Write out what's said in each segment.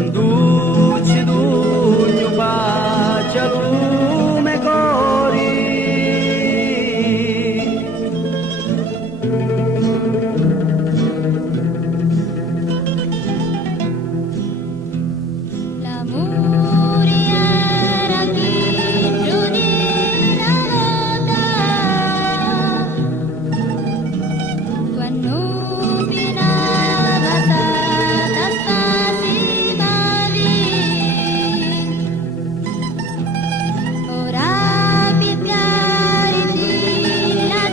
quando ci dugno pace lume cori. L'amore era chiaro di la lotta, quando pinava stata spasimavi, ora pigliare di la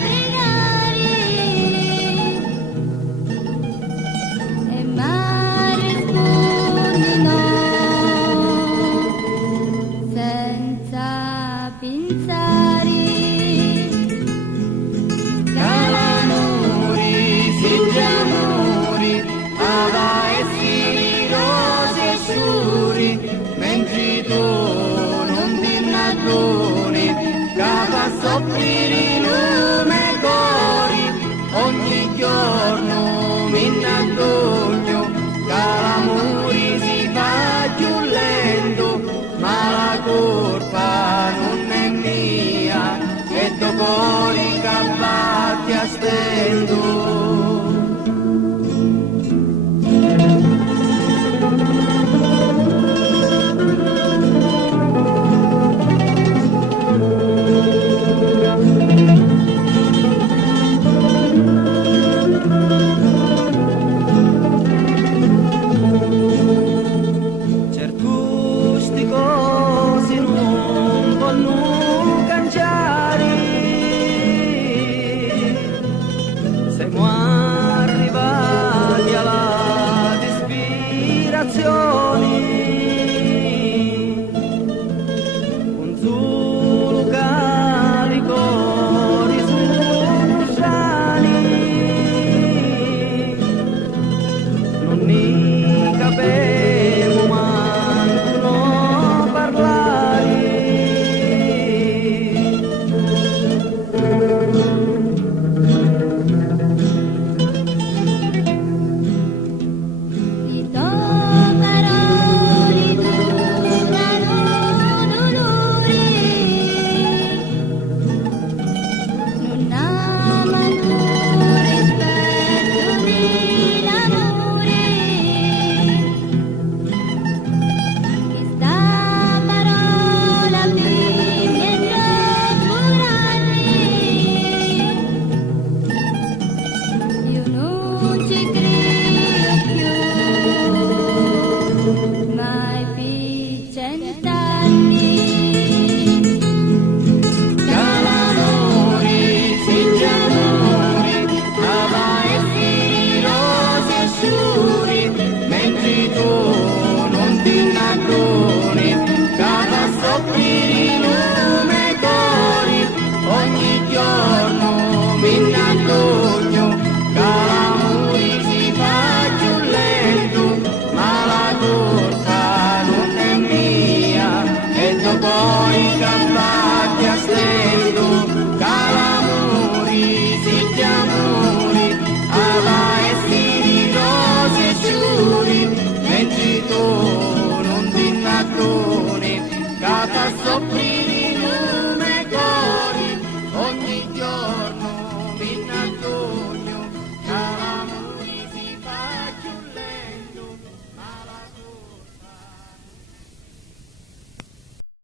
brillare e mare spunno senza pensare. Calamuri, si giamuri, ava e si rose e sciuri, mentre tu non ti innadoni, capa soffrire lume cori, ogni giorno mi innadogno, calamuri si fa più lento, ma la colpa non è mia, e dopo i cavalli a stelle.